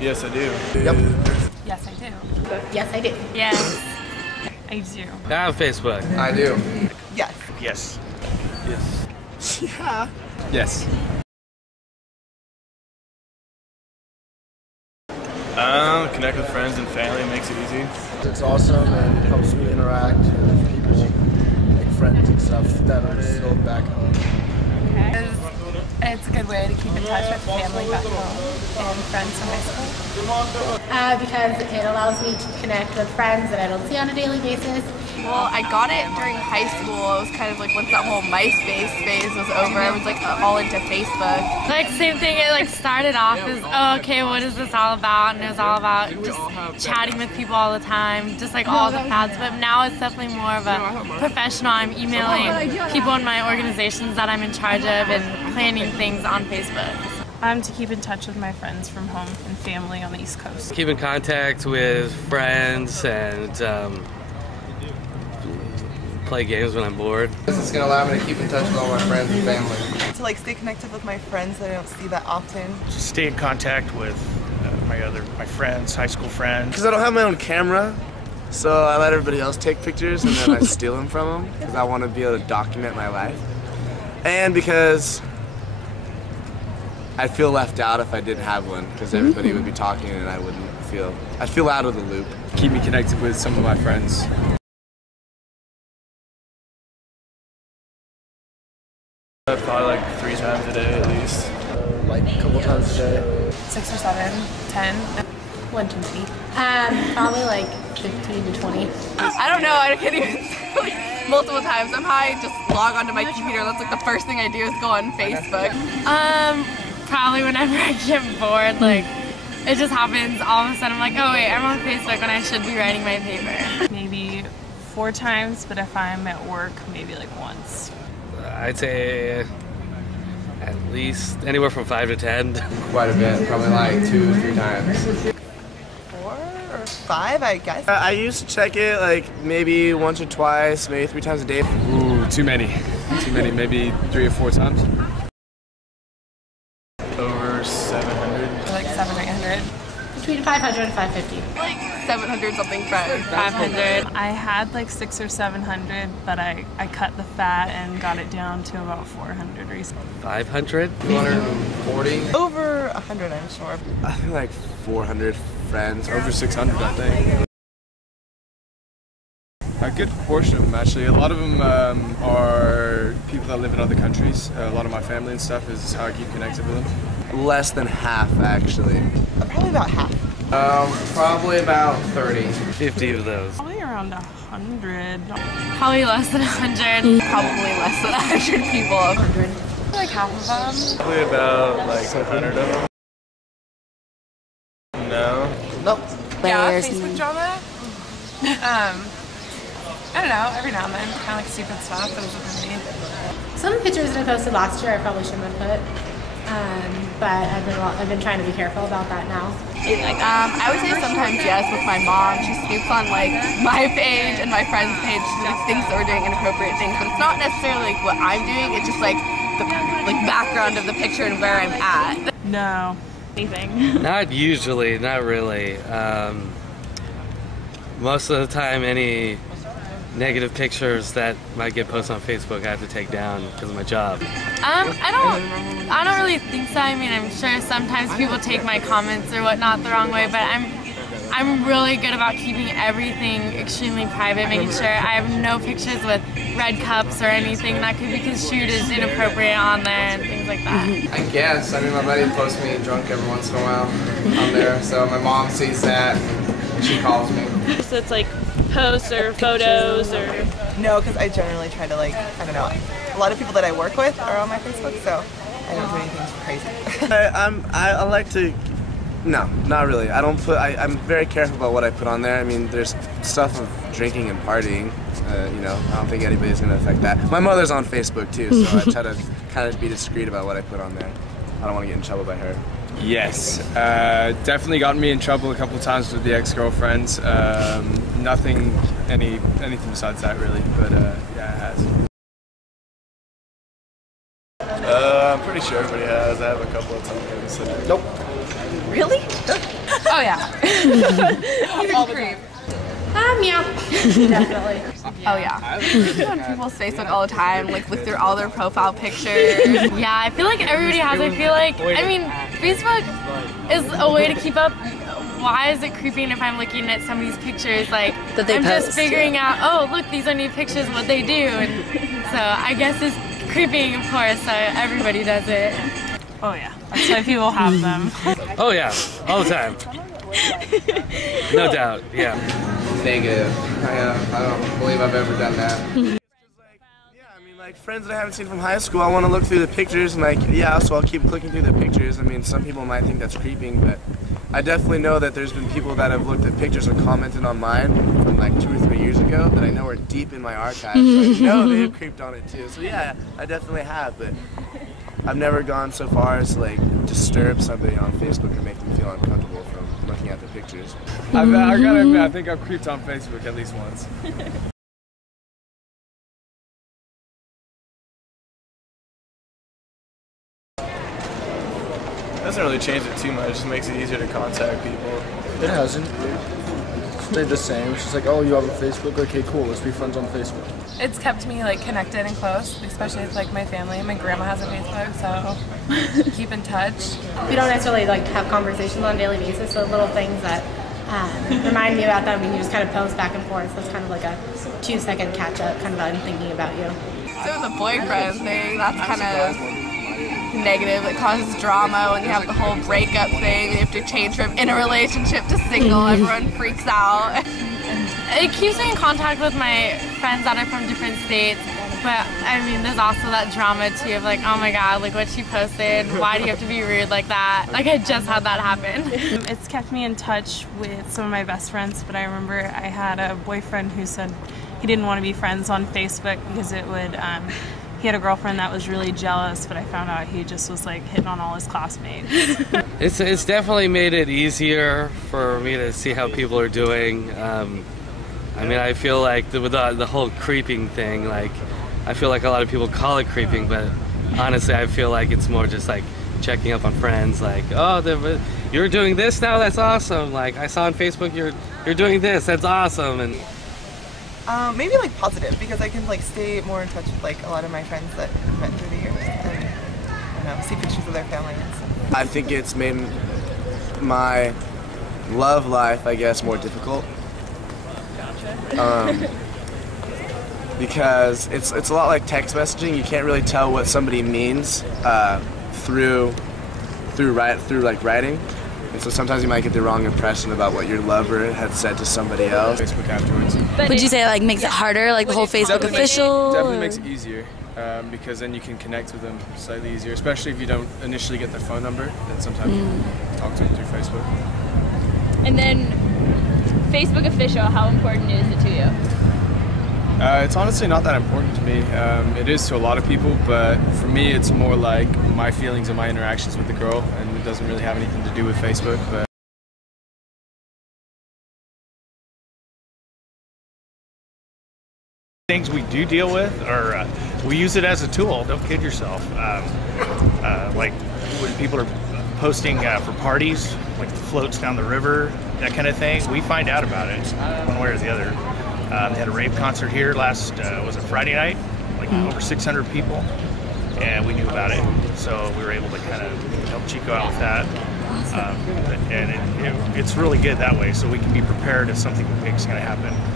Yes, I do. Yep. Yes, I do. Yes, I do. Yes, I do. I have Facebook. I do. Yes. Yes. Yes. Yeah. Yes. Connect with friends and family, makes it easy. It's awesome and it helps me interact with people, make friends and stuff that are still back home. It's a good way to keep in touch with family back home and friends from high school. Because it allows me to connect with friends that I don't see on a daily basis. Well, I got it during high school. It was kind of like once that whole MySpace phase was over, I was like all into Facebook. Like same thing, it like started off as, oh, okay, what is this all about? And it was all about just chatting with people all the time, just like all the fads. But now it's definitely more of a professional. I'm emailing people in my organizations that I'm in charge of and planning things on Facebook. To keep in touch with my friends from home and family on the East Coast. Keep in contact with friends and play games when I'm bored. This is going to allow me to keep in touch with all my friends and family. To like stay connected with my friends that I don't see that often. Just stay in contact with my friends, high school friends. Because I don't have my own camera, so I let everybody else take pictures and then I steal them from them because I want to be able to document my life. And because I'd feel left out if I didn't have one because everybody would be talking and I'd feel out of the loop. Keep me connected with some of my friends. Probably like 3 times a day at least. Like a couple times a day. 6 or 7, 10. 1, 2, 3. Probably like 15 to 20. I don't know, I can't even like multiple times. I'm high, just log onto my computer. That's like the first thing I do is go on Facebook. Probably whenever I get bored, like it just happens all of a sudden. I'm like, oh wait, I'm on Facebook when I should be writing my paper. Maybe 4 times, but if I'm at work, maybe like once. I'd say at least anywhere from 5 to 10. Quite a bit, probably like 2 or 3 times. 4 or 5, I guess. I used to check it like maybe once or twice, maybe 3 times a day. Ooh, too many. Too many, maybe 3 or 4 times. Over 700. Like 700 or 800. Between 500 and 550. Like 700 something friends. 500. I had like 600 or 700, but I cut the fat and got it down to about 400 recently. 500? 240. Over 100, I'm sure. I think like 400 friends. Over 600, I think. A good proportion of them, actually. A lot of them are people that live in other countries. A lot of my family and stuff is how I keep connected with them. Less than half, actually. Probably about half. Probably about 30. 50 of those. Probably around 100. Probably less than 100. Probably less than 100 people. 100. Like half of them. Probably about like 100 of them. No. Nope. Yeah, Facebook drama. I don't know, every now and then, kind of like stupid stuff that was with me. Some pictures that I posted last year I probably shouldn't have put. But I've been trying to be careful about that now. I would say sometimes yes with my mom. She snoops on like my page and my friend's page. She like, thinks that we're doing inappropriate things, but it's not necessarily like what I'm doing. It's just like the background of the picture and where I'm at. No, anything. Not usually, not really. Most of the time, any negative pictures that might get posted on Facebook I have to take down because of my job. I don't really think so. I mean, I'm sure sometimes people take my comments or whatnot the wrong way, but I'm really good about keeping everything extremely private, making sure I have no pictures with red cups or anything that could be construed as inappropriate on there and things like that. I guess. I mean, my buddy posts me drunk every once in a while on there, so my mom sees that and she calls me. So it's like posts or photos or... No, because I generally try to like, I don't know. A lot of people that I work with are on my Facebook, so I don't do anything crazy. I like to... No, not really. I don't put... I'm very careful about what I put on there. I mean, there's stuff of drinking and partying. You know, I don't think anybody's going to affect that. My mother's on Facebook too, so I try to kind of be discreet about what I put on there. I don't want to get in trouble by her. Yes, definitely gotten me in trouble a couple of times with the ex-girlfriends. Nothing, anything besides that really, but yeah, it has. I'm pretty sure everybody has. I have a couple of times. Nope. Really? Oh yeah. All the time. Yeah, definitely. Oh yeah. I on people's Facebook all the time, like look through all their profile pictures. Yeah, I feel like everybody has. I feel like, I mean, Facebook is a way to keep up. Why is it creeping if I'm looking at somebody's pictures? Like, that they I'm post, just figuring out, oh, look, these are new pictures, what they do. And so I guess it's creeping, of course, so everybody does it. Oh yeah, that's why people have them. Oh yeah, all the time. No doubt, yeah. Negative. I don't believe I've ever done that. Like friends that I haven't seen from high school, I want to look through the pictures and like, yeah, so I'll keep clicking through the pictures. I mean, some people might think that's creeping, but I definitely know that there's been people that have looked at pictures or commented on mine from like 2 or 3 years ago that I know are deep in my archives. So I know they've creeped on it too. So yeah, I definitely have, but I've never gone so far as to like disturb somebody on Facebook or make them feel uncomfortable from looking at the pictures. I gotta admit, I think I've creeped on Facebook at least once. It doesn't really change it too much. It just makes it easier to contact people. It hasn't. Stayed the same. It's just like, oh, you have a Facebook? Okay, cool. Let's be friends on Facebook. It's kept me like connected and close, especially with like my family. My grandma has a Facebook, so keep in touch. We don't necessarily like have conversations on a daily basis, so little things that remind me about them, and you just kind of post back and forth. So it's kind of like a 2-second catch up, kind of I'm thinking about you. So the boyfriend thing, that's kind of negative. It causes drama when you have the whole breakup thing. You have to change from in a relationship to single. Everyone freaks out. It keeps me in contact with my friends that are from different states, but I mean, there's also that drama too of like, oh my god, like what she posted, why do you have to be rude like that? Like I just had that happen. It's kept me in touch with some of my best friends, but I remember I had a boyfriend who said he didn't want to be friends on Facebook because it would, he had a girlfriend that was really jealous, but I found out he just was like hitting on all his classmates. It's definitely made it easier for me to see how people are doing. I mean, I feel like with the whole creeping thing, like, I feel like a lot of people call it creeping, but honestly, I feel like it's more just like checking up on friends, like, oh, you're doing this now, that's awesome. Like, I saw on Facebook you're doing this, that's awesome. And maybe like positive, because I can like stay more in touch with like a lot of my friends that I've met through the years, and I don't know, see pictures of their family and stuff. I think it's made my love life, I guess, more difficult. Because it's a lot like text messaging. You can't really tell what somebody means through writing. And so sometimes you might get the wrong impression about what your lover had said to somebody else. Facebook afterwards. Would you say it like makes it harder, like the whole Facebook official? Definitely makes it easier, because then you can connect with them slightly easier, especially if you don't initially get their phone number, then sometimes you can talk to them through Facebook. And then Facebook official, how important is it to you? It's honestly not that important to me. It is to a lot of people, but for me it's more like my feelings and my interactions with the girl, and it doesn't really have anything to do with Facebook. But things we do deal with are, we use it as a tool, don't kid yourself. Like when people are posting for parties, like floats down the river, that kind of thing, we find out about it one way or the other. They had a rave concert here last, was it Friday night? Like over 600 people, and we knew about it. So we were able to kind of help Chico out with that. And it's really good that way, so we can be prepared if something big is going to happen.